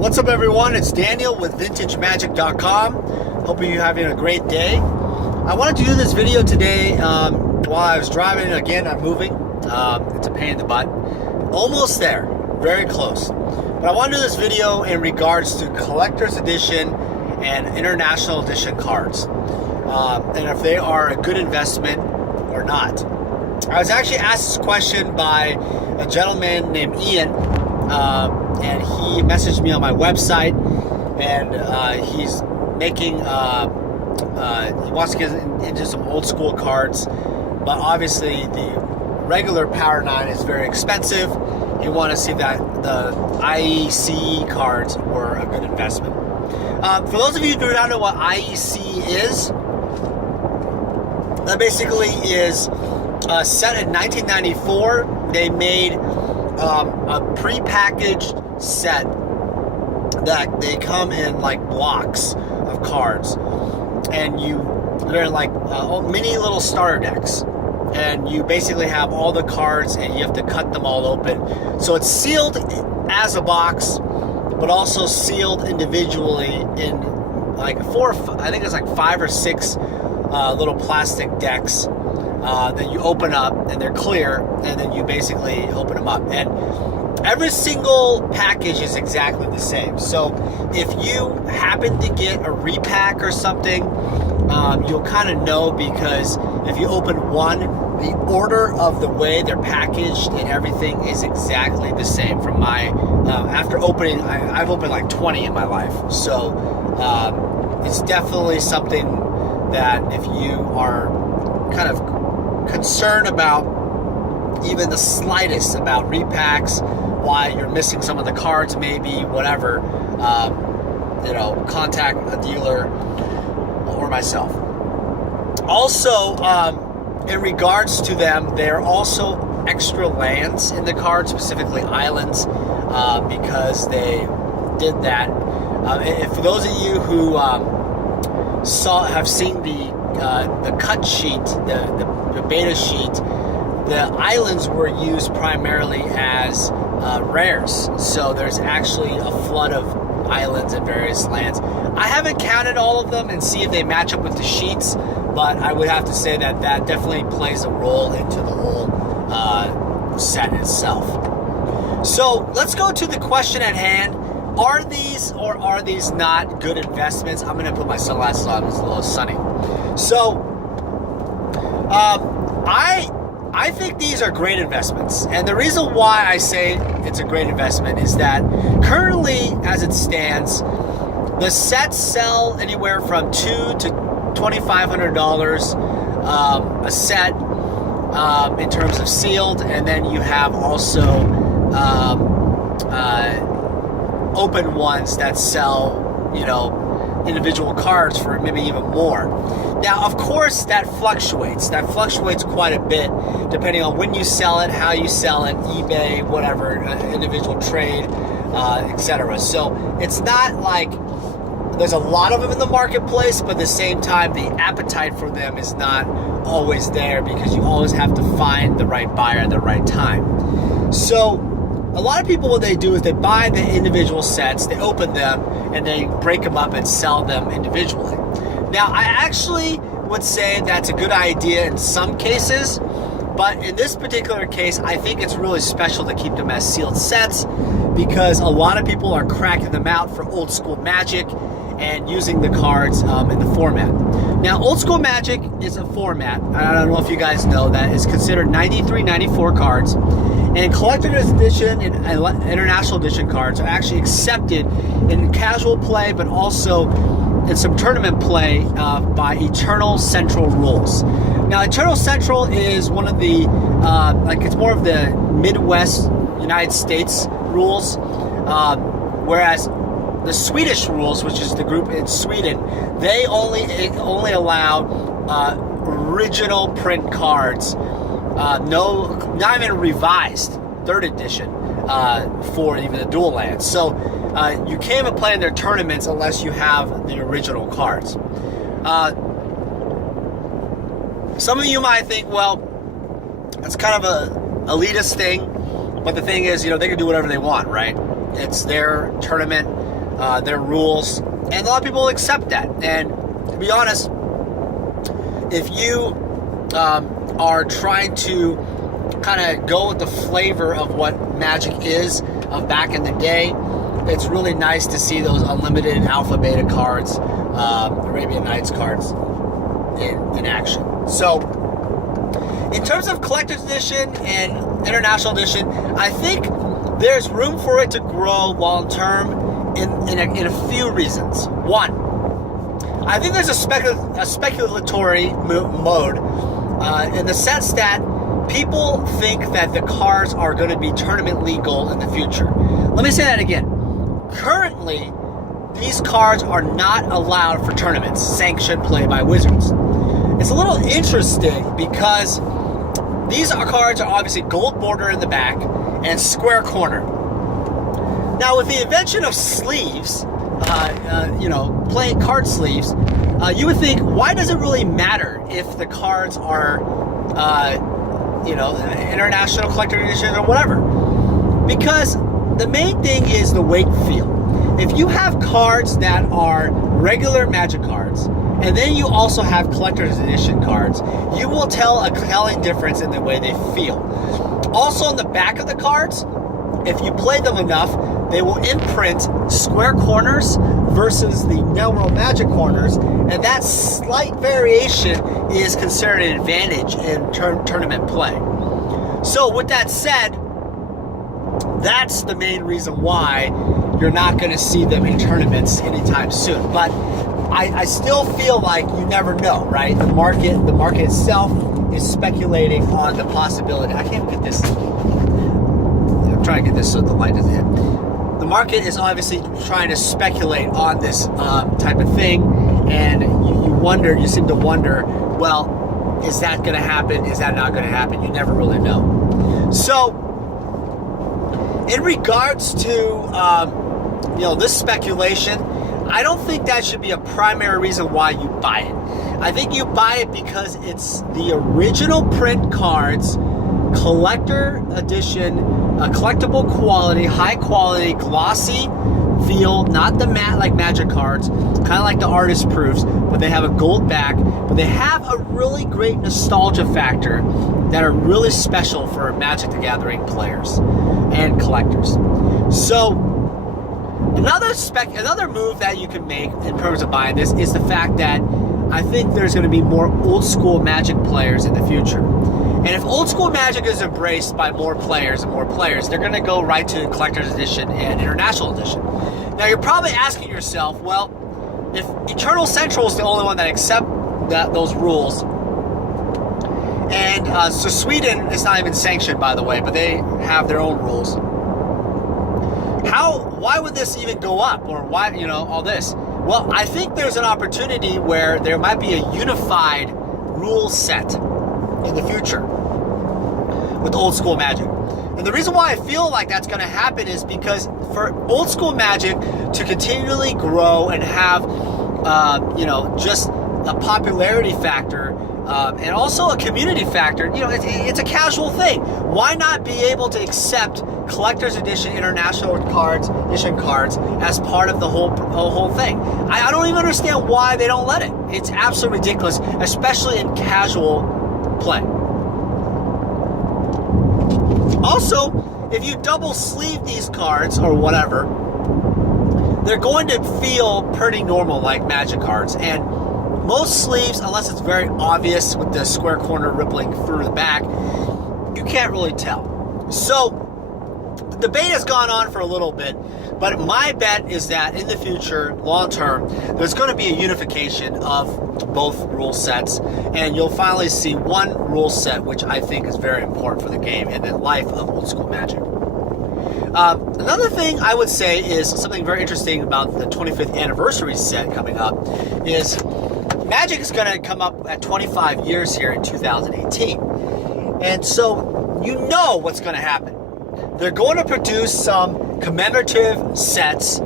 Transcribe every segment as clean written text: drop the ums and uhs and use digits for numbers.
What's up, everyone? It's Daniel with VintageMagic.com. Hope you're having a great day. I wanted to do this video today while I was driving. Again, I'm moving. It's a pain in the butt. Almost there. Very close. But I want to do this video in regards to collector's edition and international edition cards. And if they are a good investment or not. I was actually asked this question by a gentleman named Ian, and he messaged me on my website, and he's making, he wants to get into some old school cards, but obviously the regular Power 9 is very expensive. He wanted to see that the IEC cards were a good investment. For those of you who do not know what IEC is, that basically is set in 1994. They made a prepackaged set that they come in like blocks of cards, and they're like mini little starter decks, and you basically have all the cards and you have to cut them all open. So it's sealed as a box, but also sealed individually in like I think it's like 5 or 6 little plastic decks that you open up, and they're clear, and then you basically open them up. And every single package is exactly the same. So if you happen to get a repack or something, you'll kind of know, because if you open one, the order of the way they're packaged and everything is exactly the same. From my after opening, I've opened like 20 in my life, so it's definitely something that if you are kind of concerned about even the slightest about repacks, why you're missing some of the cards, maybe whatever, contact a dealer or myself. Also, in regards to them, there are also extra lands in the card, specifically islands, because they did that. And for those of you who have seen the cut sheet, the beta sheet, the islands were used primarily as rares. So there's actually a flood of islands in various lands. I haven't counted all of them and see if they match up with the sheets, but I would have to say that that definitely plays a role into the whole set itself. So let's go to the question at hand. Are these or are these not good investments? I'm going to put my sunglasses on. It's a little sunny. So I think these are great investments. And the reason why I say it's a great investment is that currently, as it stands, the sets sell anywhere from $200 to $2,500 a set in terms of sealed. And then you have also open ones that sell, individual cards for maybe even more. Now, of course, that fluctuates. That fluctuates quite a bit depending on when you sell it, how you sell it, eBay, whatever, individual trade, etc. So it's not like there's a lot of them in the marketplace, but at the same time, the appetite for them is not always there, because you always have to find the right buyer at the right time. So a lot of people, what they do is they buy the individual sets, they open them, and they break them up and sell them individually. Now, I actually would say that's a good idea in some cases, but in this particular case, I think it's really special to keep them as sealed sets, because a lot of people are cracking them out for old school Magic and using the cards in the format. Now, old school Magic is a format, I don't know if you guys know, that is considered 93, 94 cards. And collector's edition and international edition cards are actually accepted in casual play, but also in some tournament play by Eternal Central Rules. Now, Eternal Central is one of the, it's more of the Midwest United States rules, whereas the Swedish Rules, which is the group in Sweden, they only allow original print cards. Not even revised 3rd edition for even the dual lands. So you can't even play in their tournaments unless you have the original cards. Some of you might think, well, that's kind of a elitist thing, but the thing is, they can do whatever they want, right? It's their tournament. their rules, and a lot of people accept that. And to be honest, if you are trying to kind of go with the flavor of what Magic is of back in the day, it's really nice to see those unlimited Alpha Beta cards, Arabian Nights cards in action. So in terms of Collector's Edition and International Edition, I think there's room for it to grow long term in a few reasons. One, I think there's a speculatory mode in the sense that people think that the cards are going to be tournament legal in the future. Let me say that again. Currently, these cards are not allowed for tournaments, sanctioned play by Wizards. It's a little interesting because these cards are obviously gold border in the back and square corner. Now, with the invention of sleeves, playing card sleeves, you would think, why does it really matter if the cards are, International Collector Edition or whatever? Because the main thing is the weight feel. If you have cards that are regular Magic cards, and then you also have Collector's Edition cards, you will tell a telling difference in the way they feel. Also on the back of the cards, if you play them enough, they will imprint square corners versus the narrow Magic corners, and that slight variation is considered an advantage in tournament play. So with that said, that's the main reason why you're not going to see them in tournaments anytime soon. But I still feel like you never know, right? The market itself is speculating on the possibility. I can't get this. I'm trying to get this so the light doesn't hit. The market is obviously trying to speculate on this type of thing, and you seem to wonder, well, is that going to happen? Is that not going to happen? You never really know. So, in regards to this speculation, I don't think that should be a primary reason why you buy it. I think you buy it because it's the original print cards, collector edition, collectible quality, high quality, glossy feel, not the matte like Magic cards, kind of like the artist proofs, but they have a gold back, but they have a really great nostalgia factor that are really special for Magic the Gathering players and collectors. So another move that you can make in terms of buying this is the fact that I think there's going to be more old school Magic players in the future. And if old school Magic is embraced by more players, they're going to go right to Collector's Edition and International Edition. Now you're probably asking yourself, well, if Eternal Central is the only one that accepts those rules, and so Sweden is not even sanctioned, by the way, but they have their own rules. Why would this even go up, or why, all this? Well, I think there's an opportunity where there might be a unified rule set in the future with old school Magic. And the reason why I feel like that's going to happen is because for old school Magic to continually grow and have, just a popularity factor, and also a community factor, it's a casual thing. Why not be able to accept Collector's Edition International Edition cards as part of the whole thing? I don't even understand why they don't let it. It's absolutely ridiculous, especially in casual play. Also, if you double sleeve these cards or whatever, they're going to feel pretty normal like Magic cards. And most sleeves, unless it's very obvious with the square corner rippling through the back, you can't really tell. So the debate has gone on for a little bit, but my bet is that in the future, long term, there's going to be a unification of both rule sets, and you'll finally see one rule set, which I think is very important for the game and the life of old school Magic. Another thing I would say is something very interesting about the 25th anniversary set coming up is Magic is going to come up at 25 years here in 2018. And so you know what's going to happen. They're going to produce some commemorative sets.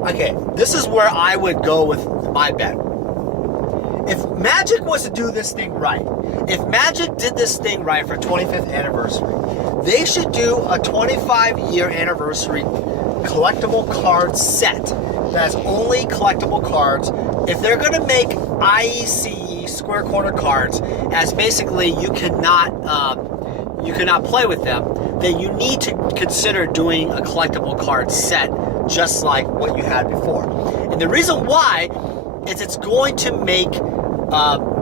Okay, this is where I would go with my bet. If Magic was to do this thing right, if Magic did this thing right for 25th anniversary, they should do a 25-year anniversary collectible card set that's only collectible cards. If they're going to make IEC square corner cards as basically you cannot play with them, then you need to consider doing a collectible card set just like what you had before. And the reason why is it's going to make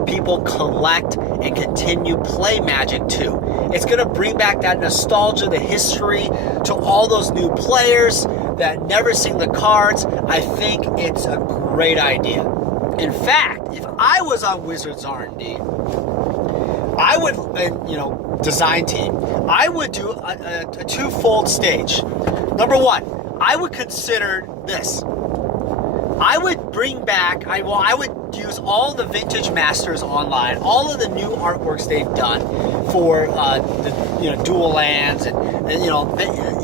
people collect and continue play Magic too. It's going to bring back that nostalgia, the history to all those new players that never seen the cards. I think it's a great idea. In fact, if I was on Wizards R&D, I would, design team, I would do a twofold stage. Number one, I would consider this. I would bring back, I would use all the Vintage Masters online, all of the new artworks they've done for the dual lands, and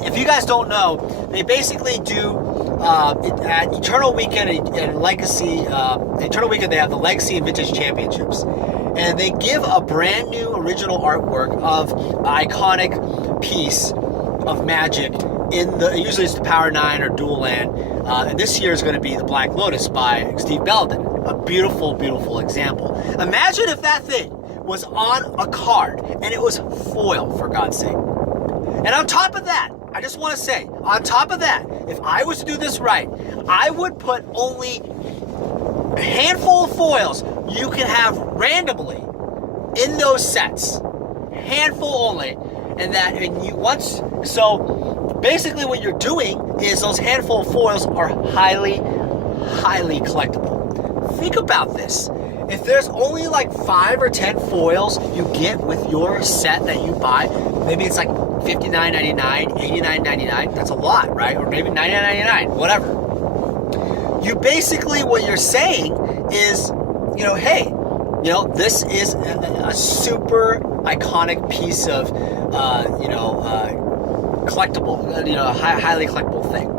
if you guys don't know, they basically do at Eternal Weekend and Legacy. Eternal Weekend they have the Legacy and Vintage Championships, and they give a brand new original artwork of an iconic piece of Magic. Usually it's the Power 9 or Dual Land, and this year is going to be the Black Lotus by Steve Belden. A beautiful, beautiful example. Imagine if that thing was on a card and it was foil, for God's sake. And on top of that, I just want to say, on top of that, if I was to do this right, I would put only a handful of foils you can have randomly in those sets. Handful only. So basically what you're doing is those handful of foils are highly, highly collectible. Think about this. If there's only like 5 or 10 foils you get with your set that you buy, maybe it's like $59.99, $89.99, that's a lot, right? Or maybe $99.99, whatever. You basically, what you're saying is, hey, this is a super iconic piece of, collectible, highly collectible thing.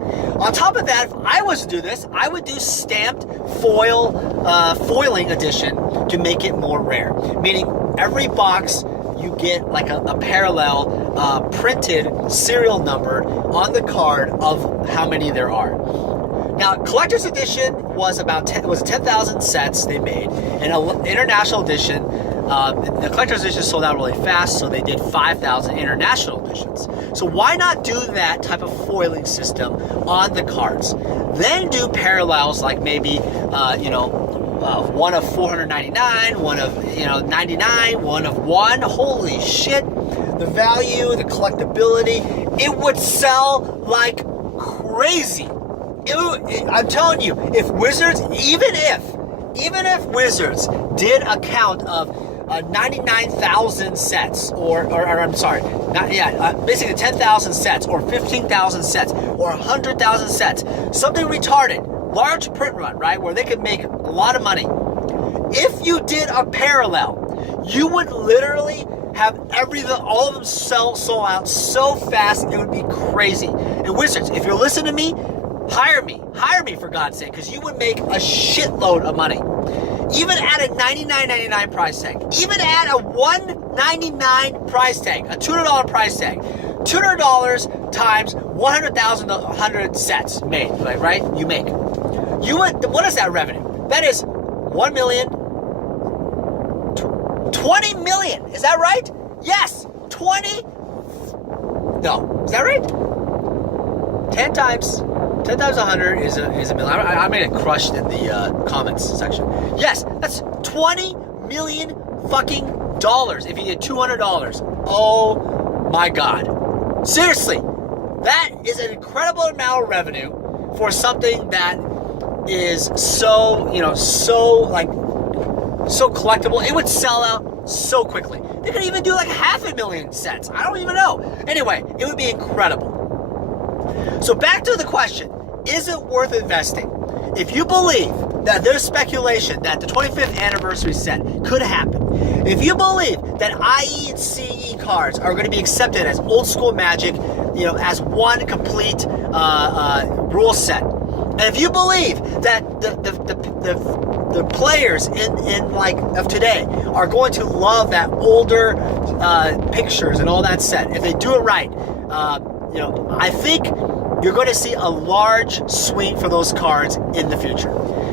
On top of that, if I was to do this, I would do stamped foiling edition to make it more rare. Meaning every box you get like a parallel printed serial number on the card of how many there are. Now, collector's edition was about 10,000 sets they made, and an international edition. The collector's edition sold out really fast, so they did 5,000 international editions. So why not do that type of foiling system on the cards? Then do parallels like maybe, one of 499, one of 99, one of 1. Holy shit! The value, the collectability, it would sell like crazy. I'm telling you, if Wizards, even if Wizards did a count of 99,000 sets, basically 10,000 sets, or 15,000 sets, or 100,000 sets, something retarded, large print run, right, where they could make a lot of money. If you did a parallel, you would literally have all of them sold out so fast, it would be crazy. And Wizards, if you're listening to me, hire me for God's sake, because you would make a shitload of money. Even at a $99.99 price tag, even at a $199 price tag, a $200 price tag, $200 times 100,000 100 sets made, right? You make. What is that revenue? That is 1 million, 20 million. Is that right? Yes, 20. No, is that right? 10 times 100 is a million. I'm gonna get crushed in the comments section. Yes, that's 20 million fucking dollars if you get $200. Oh my God. Seriously, that is an incredible amount of revenue for something that is so collectible. It would sell out so quickly. They could even do like 500,000 sets. I don't even know. Anyway, it would be incredible. So back to the question, is it worth investing? If you believe that there's speculation that the 25th anniversary set could happen, if you believe that IE and CE cards are going to be accepted as old school Magic, as one complete rule set, and if you believe that the the players in like of today are going to love that older pictures and all that set. If they do it right, I think you're going to see a large swing for those cards in the future.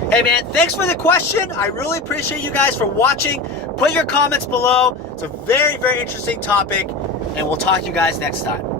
Hey man, thanks for the question. I really appreciate you guys for watching. Put your comments below. It's a very, very interesting topic, and we'll talk to you guys next time.